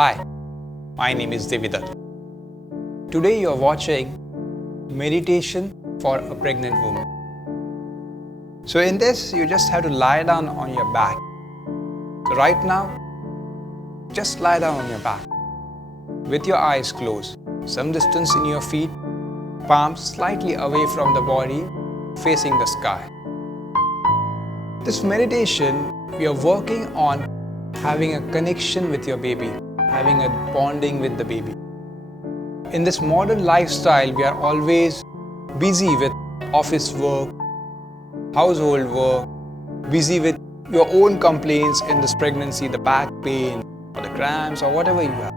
Hi, my name is Devidatta. Today you are watching meditation for a pregnant woman. So in this, you just have to lie down on your back. So right now, just lie down on your back with your eyes closed, some distance in your feet, palms slightly away from the body, facing the sky. This meditation, we are working on having a connection with your baby, having a bonding with the baby. In this modern lifestyle, we are always busy with office work, household work, busy with your own complaints in this pregnancy, the back pain or the cramps or whatever you have.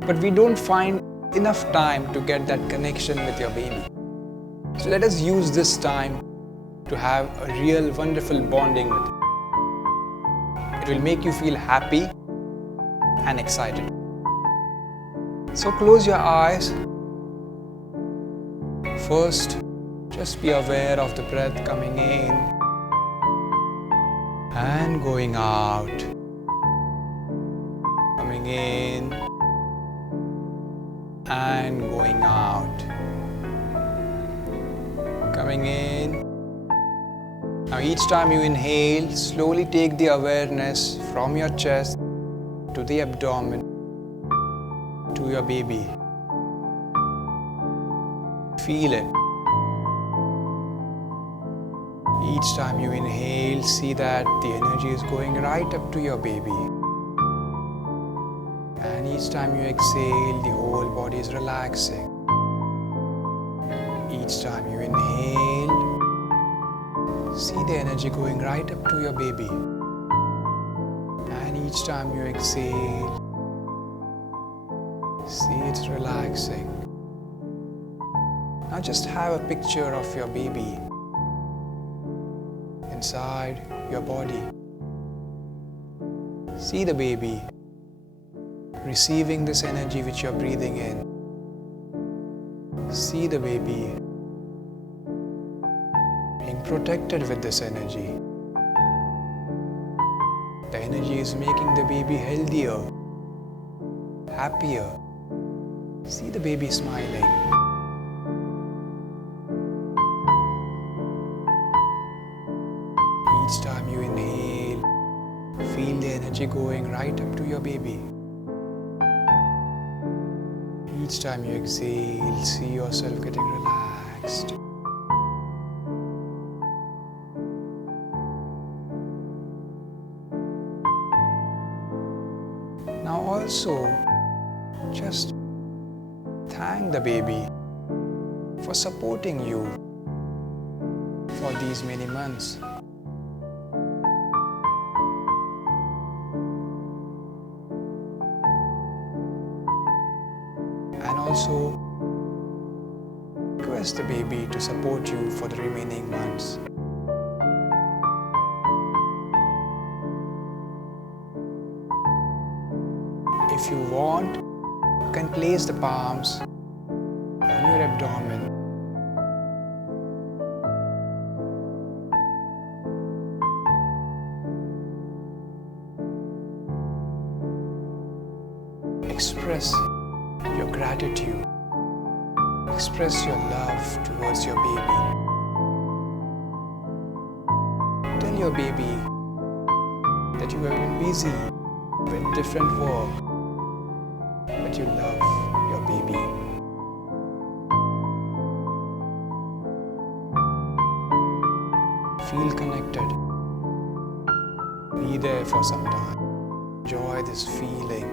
But we don't find enough time to get that connection with your baby. So let us use this time to have a real wonderful bonding with it. It will make you feel happy and excited. So close your eyes. First, just be aware of the breath coming in and going out. Coming in and going out. Coming in. Now each time you inhale, slowly take the awareness from your chest to the abdomen to your baby. Feel it. Each time you inhale, see that the energy is going right up to your baby. And each time you exhale, the whole body is relaxing. Each time you inhale, see the energy going right up to your baby. And each time you exhale, see it's relaxing. Now just have a picture of your baby inside your body. See the baby receiving this energy which you're breathing in. See the baby being protected with this energy. The energy is making the baby healthier, happier. See the baby smiling. Each time you inhale, feel the energy going right up to your baby. Each time you exhale, see yourself getting relaxed. Now also, just thank the baby for supporting you for these many months. And also request the baby to support you for the remaining months. If you want, you can place the palms on your abdomen. Express your gratitude. Express your love towards your baby. Tell your baby that you have been busy with different work, but you love your baby. Feel connected. Be there for some time. Enjoy this feeling.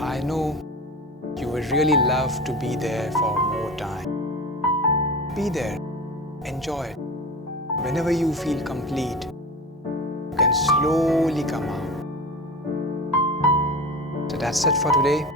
I know you would really love to be there for more time. Be there. Enjoy it. Whenever you feel complete, you can slowly come out. So that's it for today.